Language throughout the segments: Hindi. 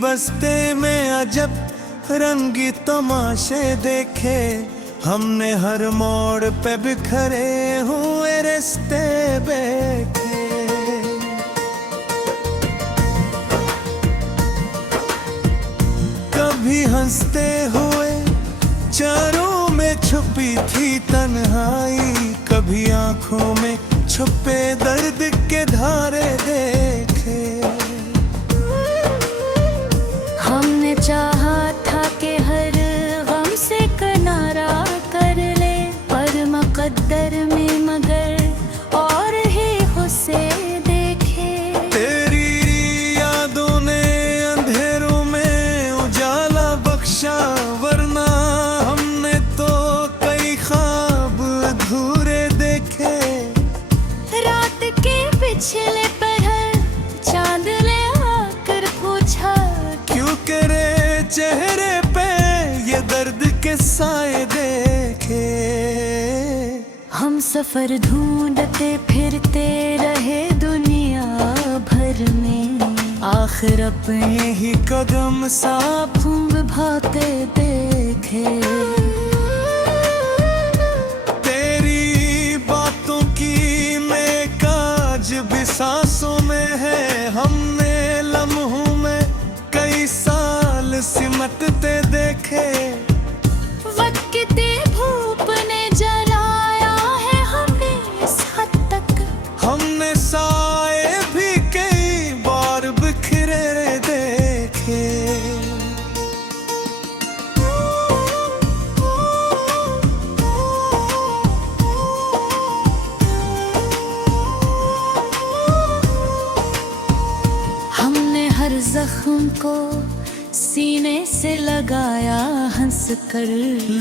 बस्ते में अजब रंगी तमाशे देखे हमने, हर मोड़ पे बिखरे हुए रिश्ते देखे। कभी हंसते हुए चारों में छुपी थी तन्हाई, कभी आंखों में छुपे दर्द के धारे देखे। हमने चाहा था कि हर गम से किनारा कर ले, पर मुकद्दर में मगर और ही गुस्से देखे। तेरी यादों ने अंधेरों में उजाला बख्शा, वरना हमने तो कई ख्वाब अधूरे देखे। रात के पिछले पहर चांद ने आकर पूछा, क्यों करे चेहरे पे ये दर्द के साए देखे। हम सफर ढूंढते फिरते रहे दुनिया भर में, आखिर अपने ही कदम साफ भाते देखे। तेरी बातों की मेकाज भी सांसों में है, हमने लम्हों में कई साल सिमटते देखे। वक्त की धूप ने जलाया है हमें इस हद तक, हमने साए भी कई बार बिखरे देखे। हमने हर जख्म को सीने से लगाया हंस कर।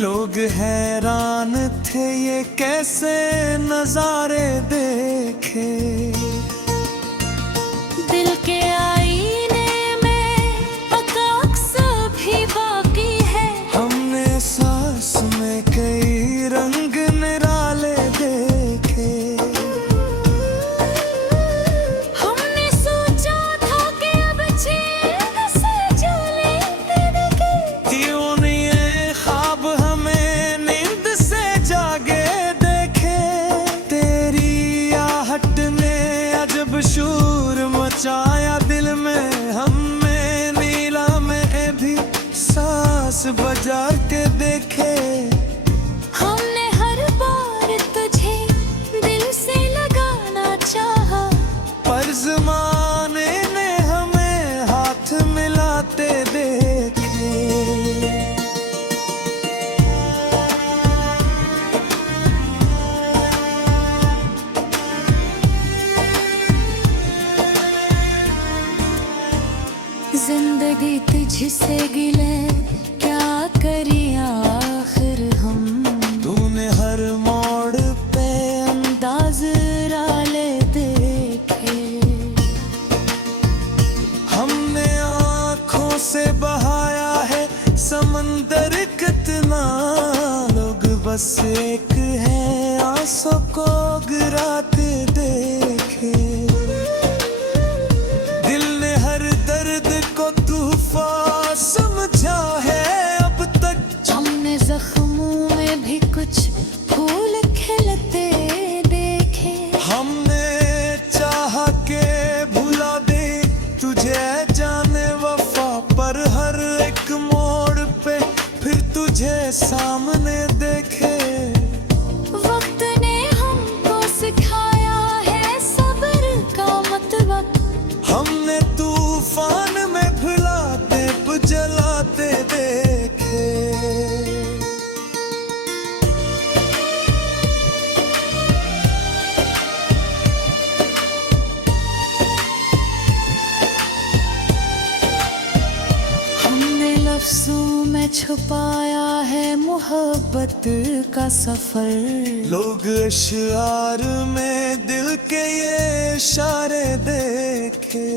लोग हैरान थे ये कैसे नजारे देखे। दिल के आईने में अक्स भी बाकी है, हमने सांस में कई रंग निराले देखे। हमने सोचा था कि अब चैन से जो लेते देखे। क्यों नहीं ये ख्वाब हमें नींद से जागे देखे। तेरी आहट ने अजब शूर मचाया दिल में, हमें नीला में भी सांस बजा के देखे। हमने हर बार तुझे दिल से लगाना चाहा, पर ज़माने ने हमें हाथ मिलाते देखे। जिंदगी तुझसे गिले क्या करी आखिर हम। तूने हर मोड़ पे अंदाज राले देखे। हमने आँखों से बहाया है समंदर कितना, लोग बस एक है आंसू को गिराते देखे। दिल ने हर दर्द को तूफान समझा है अब तक। हमने जख्मों में भी कुछ फूल खिलते देखे। हमने चाहा के भुला दे तुझे जाने वफा, पर हर एक मोड़ पे फिर तुझे सामने देखे। वक्त ने हमको सिखाया है सब्र का मतलब, हमने तूफान में भुलाते जलाते देखे। हमने लफ्जों में छुपाया है मोहब्बत का सफर। लोग इशार में दिल के ये इशारे देखे।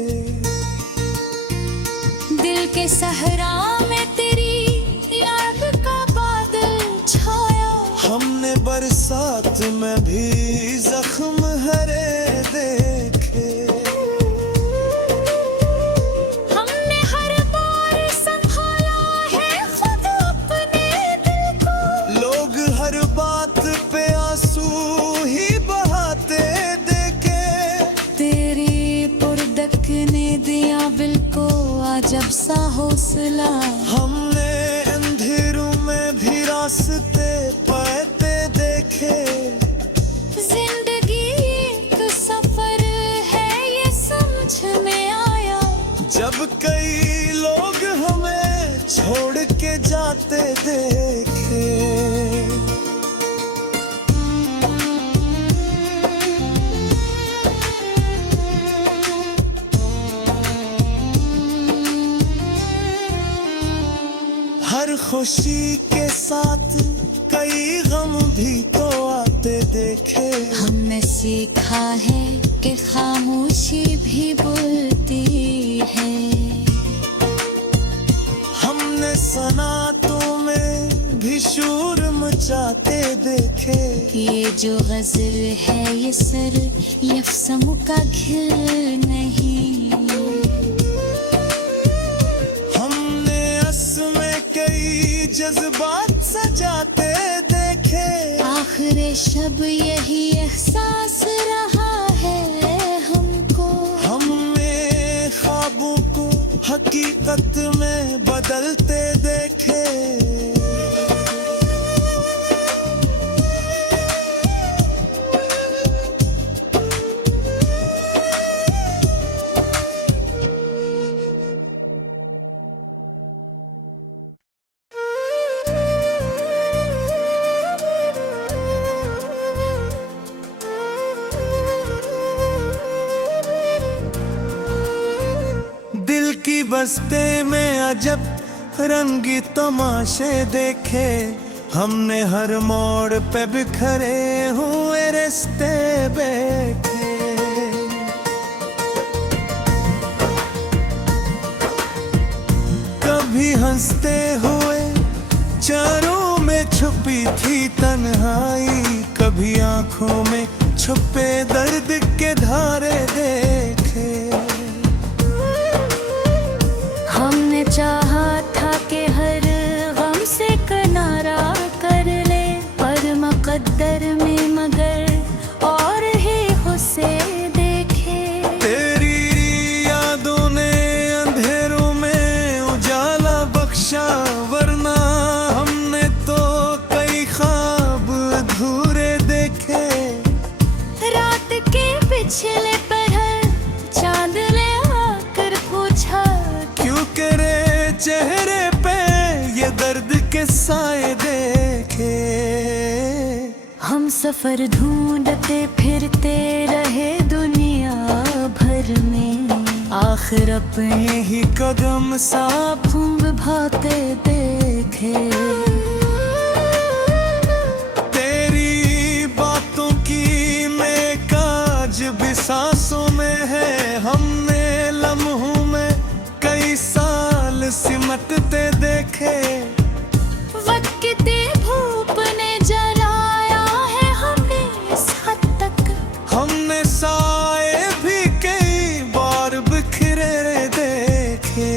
दिल के सहरा में तेरी याद का बादल छाया। हमने बरसात में भी जख्म हरे देखे। हमने हर बार जाते देखे। हर खुशी के साथ कई गम भी तो आते देखे। हमने सीखा है कि खामोशी भी बोलती है। हमने सनातों में भी शोर मचाते देखे। ये जो गजल है ये सर यफसम का घिर नहीं। हमने असमें कई जज्बात सजाते देखे। आखिर शब यही एहसास रहा है हमको। हमने ख्वाबों को हकीकत में बदलते देखे। दिल की बस्ते में अजब रंगी तमाशे देखे। हमने हर मोड़ पे बिखरे हुए रिश्ते देखे। कभी हंसते हुए चारों में छुपी थी तन्हाई। कभी आंखों में छुपे दर्द के धारे देखे। हमने चाहा था कि हर गम से किनारा कर ले, पर मुकद्दर में मगर और ही उसे देखे। तेरी यादों ने अंधेरों में उजाला बख्शा, वरना हमने तो कई ख्वाब अधूरे देखे। रात के पिछले पहर चांद ने आकर पूछा, क्यों करे चेहरे पे ये दर्द के साए देखे। हम सफर ढूंढते फिरते रहे दुनिया भर में। आखिर अपने ही कदम साफ खूब भाते देखे। तेरी बातों की नेक आज भी सांसों में है। हमने लम्हों में कई साल सिमटते देखे। वक्त धूप ने जलाया है हमें इस हद तक। हमने साए भी कई बार बिखरे देखे।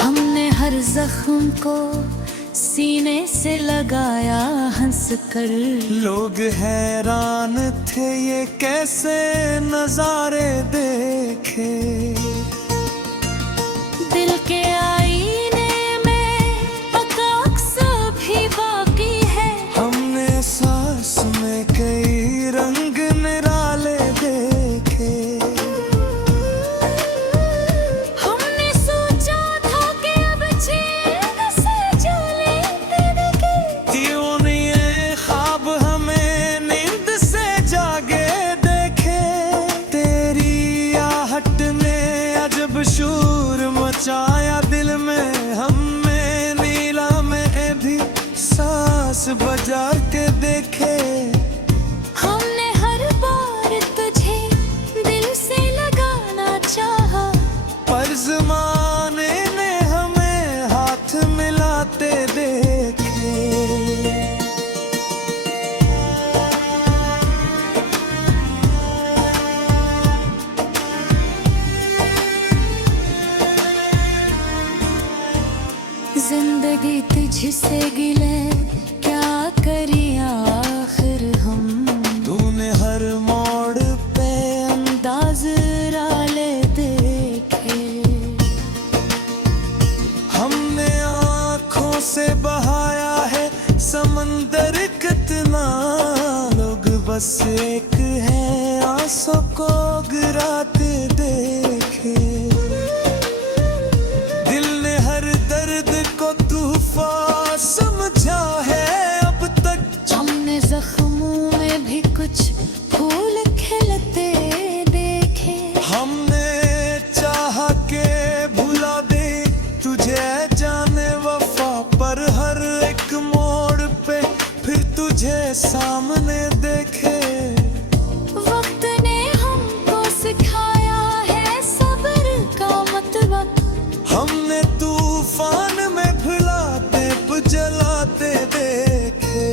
हमने हर जख्म को सीने से लगाया हंस कर। लोग हैरान थे ये कैसे नजारे देखे। दिल के आईने में अक्स भी बाकी है। हमने सांस में कई रंग निराले देखे। हमने सोचा था कि अब चैन से जो लेते देखे। क्यों नहीं ये ख्वाब हमें नींद से जागे देखे। तेरी आहट ने अजब शोर मचाया दिल में। बस एक है आंसू को गिराते देखे। दिल ने हर दर्द को तूफान समझा है अब तक। हमने जख्मों में भी कुछ फूल खिलते देखे। हमने चाहा के भुला दे तुझे जाने वफा, पर हर एक मोड़ पे फिर तुझे सामने देखे। वक्त ने हमको सिखाया है सब्र का मतलब। हमने तूफान में भुलाते जलाते देखे।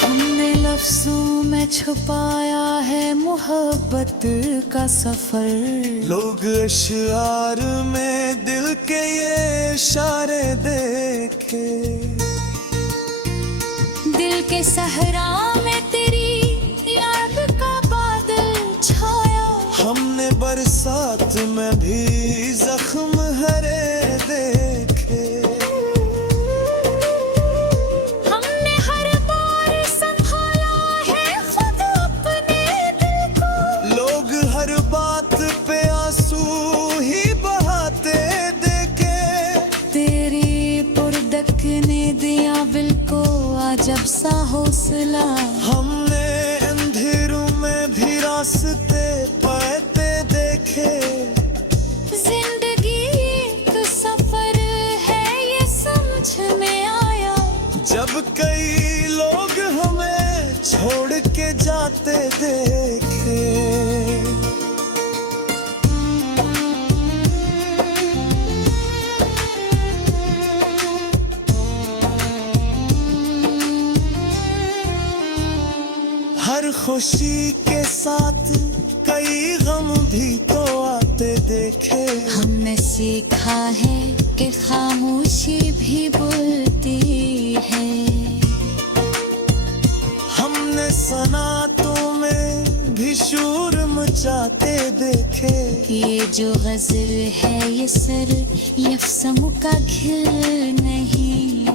हमने लफ्जों में छुपाया है मोहब्बत का सफर। लोग अशआर में दिल के ये इशारे देखे। दिल के सहरा में तेरी याद का बादल छाया। हमने बरसात में भी जख्म हरे देखे। हमने हर बार संभाला है खुद अपने दिल को। लोग हर बात पे आंसू ही बहाते देखे। तेरी पुरदक ने दिया बिल को अजब सा हौसला। हमने अंधेरों में भी रास्ते पाते देखे। जिंदगी एक सफर है ये समझ में आया। जब कई लोग हमें छोड़ के जाते देखे। हर खुशी के साथ कई गम भी तो आते देखे। हमने सीखा है कि खामोशी भी बोलती है। हमने सनातों में भी शोर मचाते देखे। ये जो गजल है ये सर यफसमु का घिर नहीं।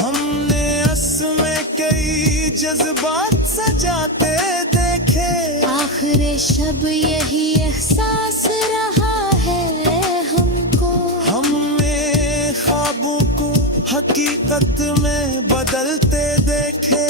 हमने असमें कई जज्बात सजाते देखे। आखिर शब यही एहसास रहा है हमको। हमने ख्वाबों को हकीकत में बदलते देखे।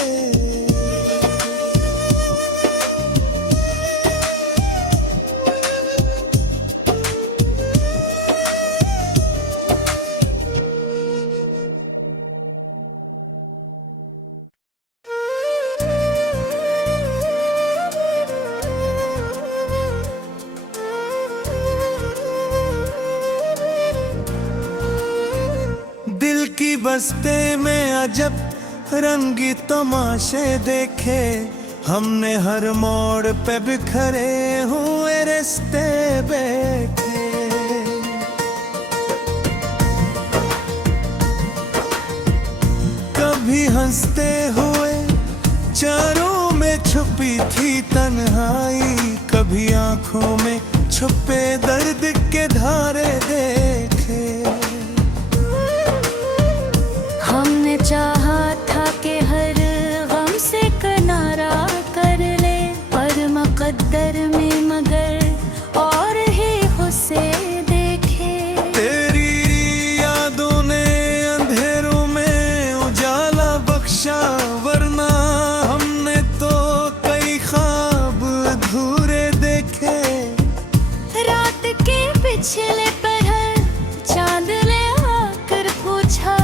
दिल की बस्ते में अजब रंगी तमाशे देखे। हमने हर मोड़ पे बिखरे हुए रिश्ते बैठे। कभी हंसते हुए चारों में छुपी थी तन्हाई। कभी आंखों में छुपे दर्द के धारे देखे। हमने चाहा था कि हर गम से किनारा कर ले, पर मुकद्दर में मगर और ही उसे देखे। तेरी यादों ने अंधेरों में उजाला बख्शा, वरना हमने तो कई ख्वाब अधूरे देखे। रात के पिछले पहर चांद ले आकर पूछा,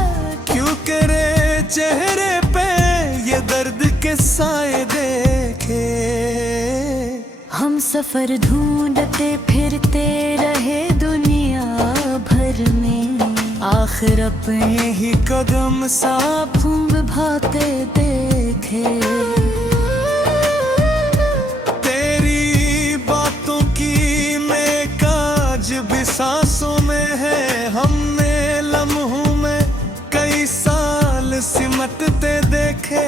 क्यों करे चेहरे पे ये दर्द के साए देखे। हम सफर ढूंढते फिरते रहे दुनिया भर में। आखिर अपने ही कदम साफ भाते देखे। तेरी बातों की महकाज भी सांसों में है। हमने लम्हों में कई साल सिमटते देखे।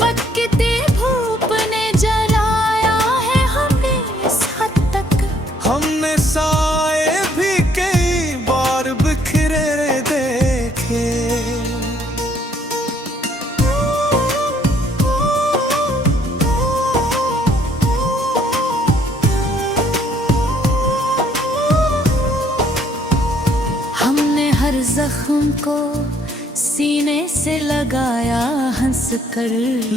वक्त की धूप ने जल को सीने से लगाया हंस कर।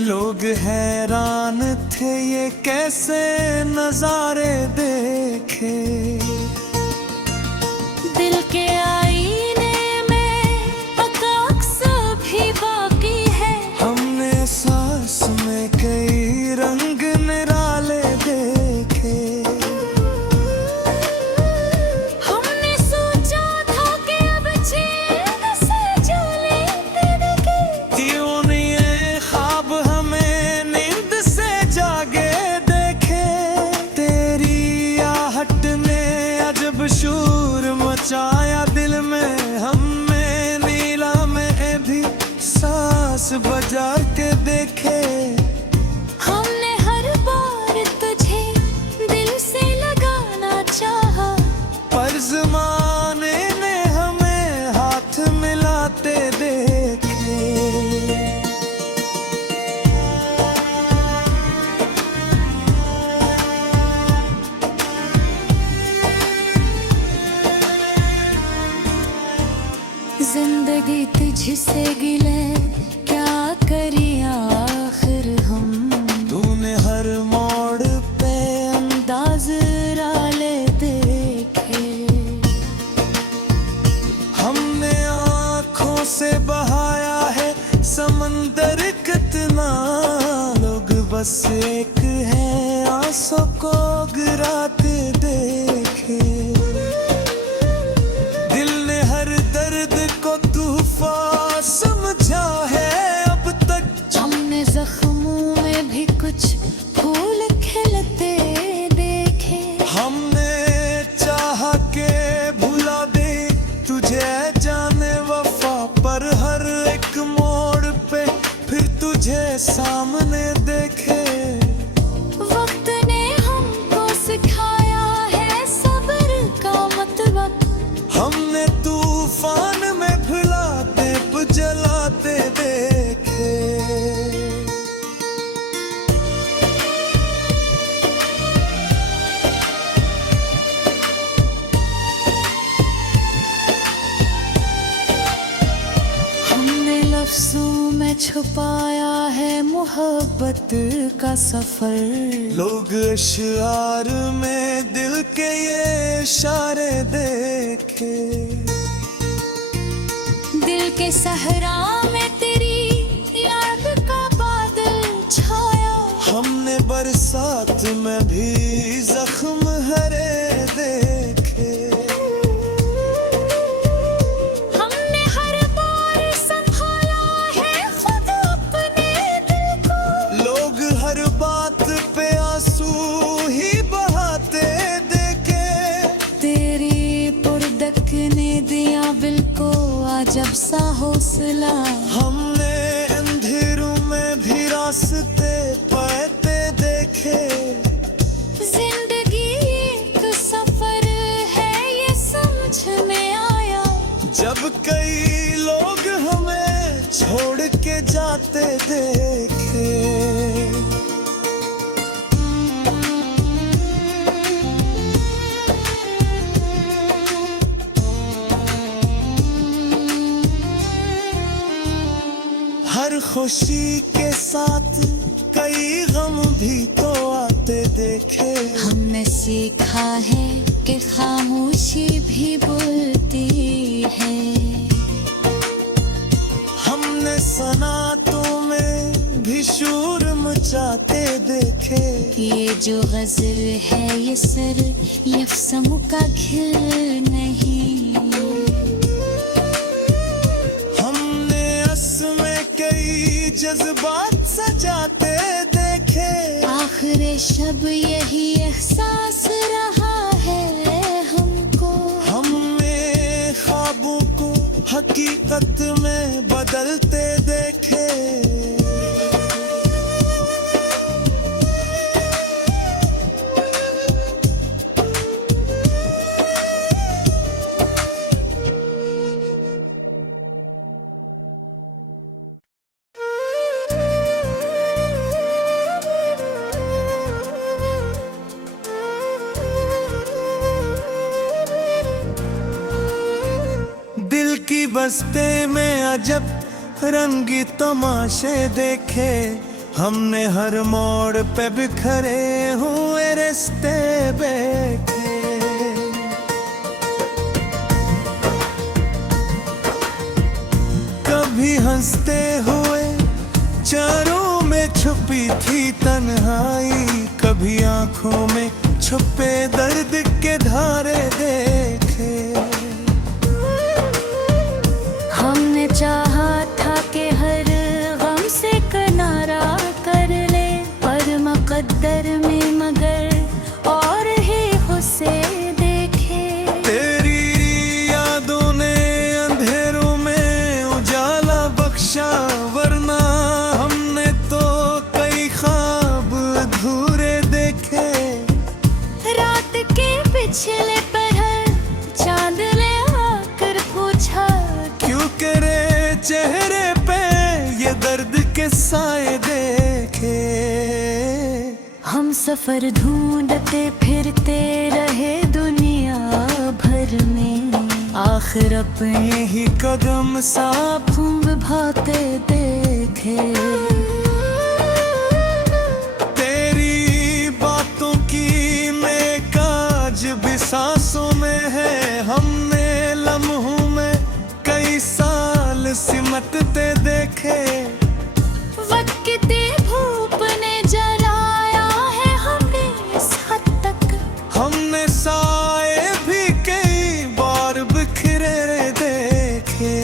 लोग हैरान थे ये कैसे नजारे देखे। दिल के आईने में अक्स भी बाकी है। हमने सांस में कई रंग निराले देखे। हमने सोचा था कि अब चैन से जो लेते देखे। क्यों नहीं ये ख्वाब हमें नींद से जागे देखे। तेरी आहट ने अजब शूर मचाया दिल में। हमें नीला में भी सांस बजा के देखे। हमने हर बार तुझे दिल से लगाना चाहा, पर ज़माने ने हमें हाथ मिलाते देखे। जिंदगी तुझसे गिले क्या करी आखिर हम। तूने हर मोड़ पे अंदाज राले देखे। हमने आँखों से बहाया है समंदर कितना। लोग बस एक है आंसू को गिराते देखे। दिल ने हर दर्द को तूफान समझा है अब तक। हमने जख्मों में भी कुछ फूल खिलते देखे। हमने चाहा के भुला दे तुझे जाने वफा, पर हर एक मोड़ पे फिर तुझे सामने देखे। वक्त ने हमको सिखाया है सब्र का मतलब। हमने तूफान में भुलाते जलाते देखे। हमने लफ्जों में छुपाया है मोहब्बत का सफर। लोग अशआर में दिल के ये इशारे देखे। दिल के सहरा में तेरी याद का बादल छाया। हमने बरसात में भी जख्म हरे देखे। हमने हर बार संभाला है खुद अपने दिल को। लोग हर बात पे आंसू ही बहाते देखे। तेरी पुरदक ने दिया बिल को अजब सा हौसला। हमने अंधेरों में भी रास्ते पाते देखे। जिंदगी एक सफर है ये समझ में आया। जब कई लोग हमें छोड़ के जाते देखे। हर खुशी के साथ कई गम भी तो आते देखे। हमने सीखा है कि खामोशी भी बोलती है। हमने सनातों में भी शूर मचाते देखे। ये जो गजल है ये सर यफसम का खिल नहीं। हमने असमें कई जज्बात सजाते देखे। आखिर शब यही एहसास रहा है हमको। हमने ख्वाबों को हकीकत में बदलते देखे। बस्ते में अजब रंगी तमाशे देखे हमने, हर मोड़ पे बिखरे हुए रिश्ते देखे। कभी हंसते हुए चारों में छुपी थी तन्हाई, कभी आंखों में छुपे दर्द के धारे देखे। हमने चाहा था कि हर गम से किनारा कर ले, पर मुकद्दर में मगर और ही उसे देखे। तेरी यादों ने अंधेरों में उजाला बख्शा, वरना हमने तो कई ख्वाब अधूरे देखे। रात के पिछले पहर चांद ले आकर पूछा, क्यों करे चेहरे पे ये दर्द के साए देखे। हम सफर ढूंढते फिरते रहे दुनिया भर में, आखिर अपने ही कदम साफ हम भाते देखे। तेरी बातों की में काज भी सांसों में है, हमने लम्हों में कई साल सिमटते देखे। वक्त धूप ने जलाया है हमें इस हद तक, हमने साए भी कई बार बिखरे देखे।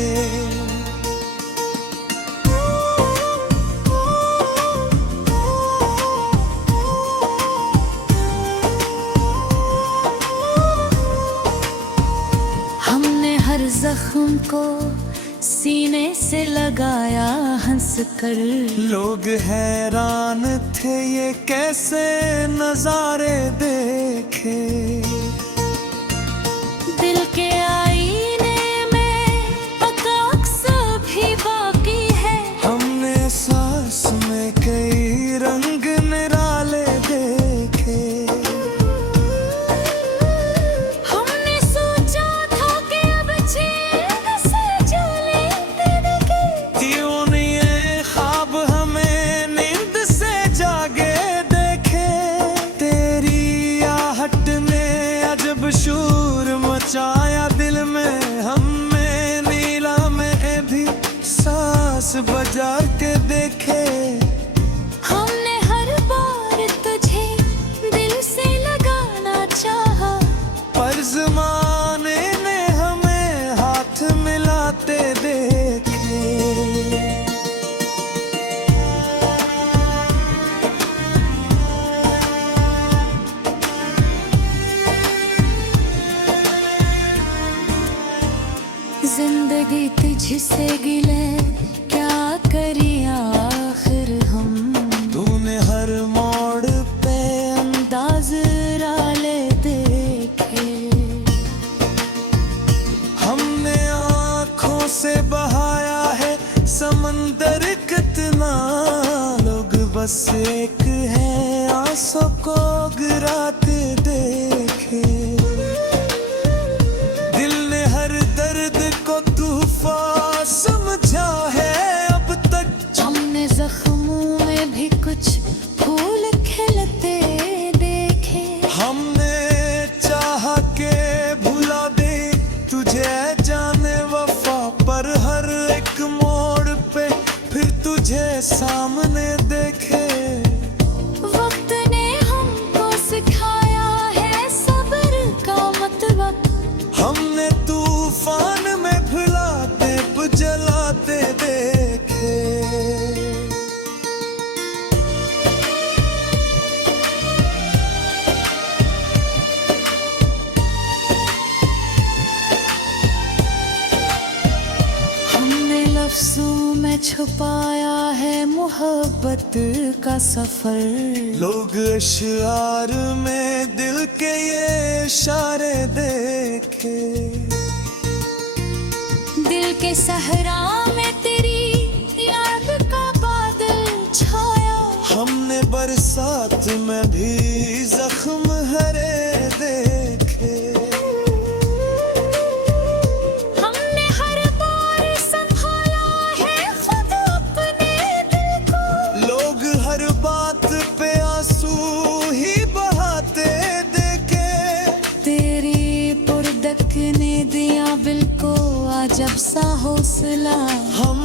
हमने हर जख्म को सीने से लगाया हंस कर। लोग हैरान थे ये कैसे नजारे देखे। दिल के आईने में अक्स भी बाकी है, हमने सांस में कई रंग निराले देखे। हमने सोचा था कि अब चैन से जो लेते देखे। क्यों नहीं ये ख्वाब हमें नींद से जागे देखे। तेरी आहट ने अजब शूर मचाया दिल में, हमें नीला में भी सांस बजा के देखे। हमने हर बार तुझे दिल से लगाना चाहा, पर ज़माने ने हमें हाथ मिलाते देखे। जिंदगी तुझसे गिले क्या करी आखिर हम। तूने हर मोड़ पे अंदाज राले देखे। हमने आँखों से बहाया है समंदर कितना, लोग बस एक है आंसू को गिराते देखे। दिल ने हर दर्द को तूफान समझा है अब तक। हमने जख्मों में भी कुछ फूल खिलते देखे। हमने चाहा के भुला दे तुझे जाने वफा, पर हर एक मोड़ पे फिर तुझे सामने देखे। वक्त ने हमको सिखाया है सब्र का मतलब, हमने तूफान में भुलाते जलाते देखे। हमने लफ्जों में छुपाया है मोहब्बत का सफर। लोग अशआर में दिल के ये इशारे देखे। दिल के सहरा में तेरी याद का बादल छाया। हमने बरसात में भी जख्म हरे देखे। हमने हर बार अजब सा हौसला। हम